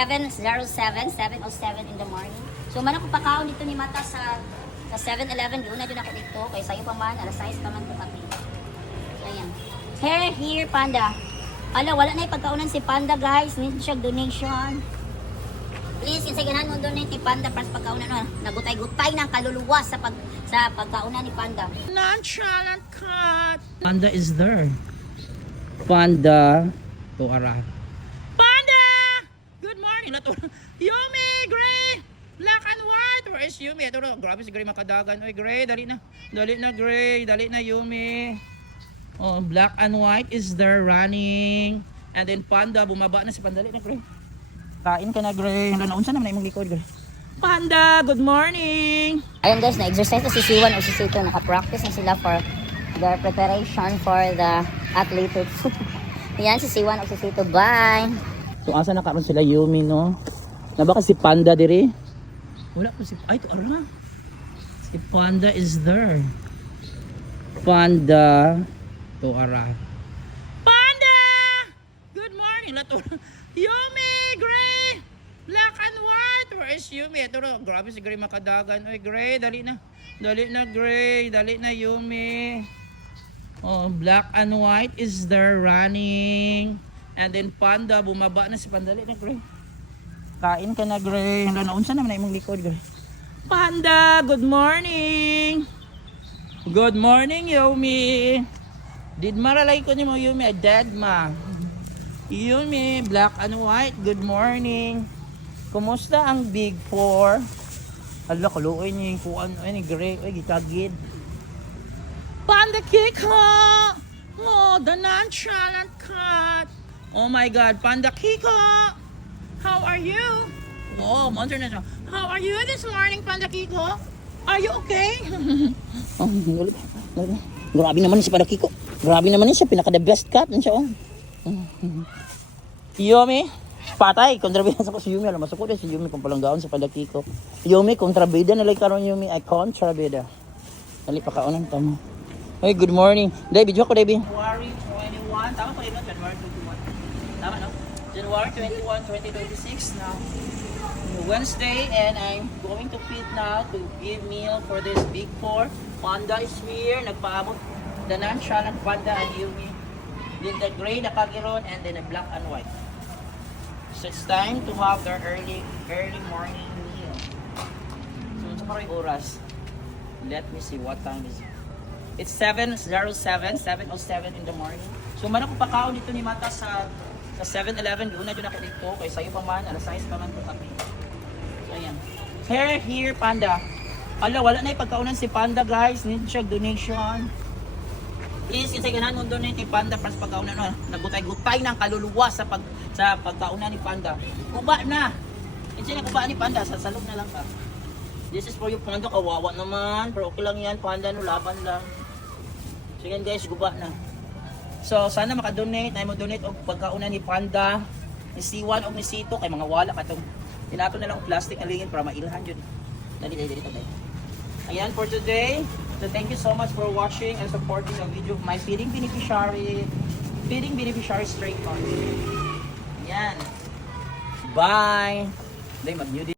7:07, 7:07 in the morning. So man ako pakaon dito ni Mata sa 7-Eleven. Una doon ako dito. Kaya sa'yo pa man, alas 6 pa man po kami. Ayan. Hair here, Panda. Ala, wala na yung pagkaunan si Panda, guys. Need siya donation. Please, kinsay ganahan mo donate ni Panda para sa pagkaunan. No? Nagutay-gutay ng kaluluwa sa pagkaunan ni Panda. Nonchalant cut. Panda is there. Panda. To arat. Panda! Good morning. Yumi, Gray! Black and white. Where is Yumi? Ito na. Grabe si Gray makadagan. Oy, Gray. Dali na. Dali na, Gray. Dali na, Yumi. Oh, black and white is there running. And then Panda. Bumaba na si Panda. Dali na, Gray. Kain ka na, Gray. Naunsa naman na imong likod, Gray. Panda, good morning! Ayun guys, na-exercise na si Siwan o si Sito. Naka-practice na sila for their preparation for the athletics. Yan si Siwan o si Sito. Bye! So asa na karon sila Yumi, no? Nabaka si Panda diri? Wala po si... Ay, ito ara. Si Panda is there. Panda. To ara. Panda! Good morning. Yumi, Gray! Black and white. Where is Yumi? Ito na. Grabe si Gray makadagan. Oy, Gray. Dali na. Dali na, Gray. Dali na, Yumi. Oh, black and white is there running. And then Panda. Bumaba na si Panda. Dali na, Gray. Kain ka na, Gray. Naunsa naman na imong likod, Gray. Panda, good morning. Good morning, Yumi. Did maralay ko ni mo, Yumi? Dead ma. Yumi, black and white. Good morning. Kumusta ang Big Four? Hala, kaluoy niya yung kuan. Ay, ni Gray. Ay, gitagid. Panda Kiko! Oh, the nonchalant cut. Oh my God, Panda Kiko! How are you? Oh, monster na siya. How are you this morning, Panda Kiko? Are you okay? Oh, grabe naman si Panda Kiko. Grabe naman siya. Pinaka-the best cat na siya. Oh. Yumi, patay. Kontrabida sa ko si Yumi. Alam, masukod si Yumi kung palang gaon sa Panda Kiko. Yumi, kontrabida. Nalay karon Yumi. Ay, kontrabida. Nalay pa kaonan pa mo. Hey, good morning. Day, video ko, Day. January 21. Tama ko yun, January 21. Tama, no? January 21, 2026 now. Wednesday, and I'm going to feed now to give meal for this Big Four. Panda is here. Nagpaabot the nonchalant Panda and Yumi. Then the gray na kagiron, and then the black and white. So it's time to have their early morning meal. So sa parang oras. Let me see what time is it. It's 7:07, 7:07 in the morning. So man ako pakaon dito ni Mata sa 7-Eleven. Una doon ako dito. Kaya sa'yo pa man, alas 6 pa man po kami. So ayan. Hair here, Panda. Ala, wala na yung pagkaunan si Panda, guys. Need siya donation. Please, kinsay ganahan mo donate ni Panda para sa pagkaunan. No? Nagutay-gutay ng kaluluwa sa pagkaunan ni Panda. Kuba na. Kinsay na kuba ni Panda. Sa salog na lang ka. This is for you, Panda. Kawawa naman. Pero okay lang yan, Panda. No, laban lang. So yan, guys, guba na. So sana maka-donate. Na mo donate og pagkaunan ni Panda, ni C1 o ni C2 kay mga wala katong tinato na lang og plastic alingin para mailhan jud. Dali. Ayan for today. So thank you so much for watching and supporting the video of my feeding beneficiary straight on. Ayan. Bye. Day mag-new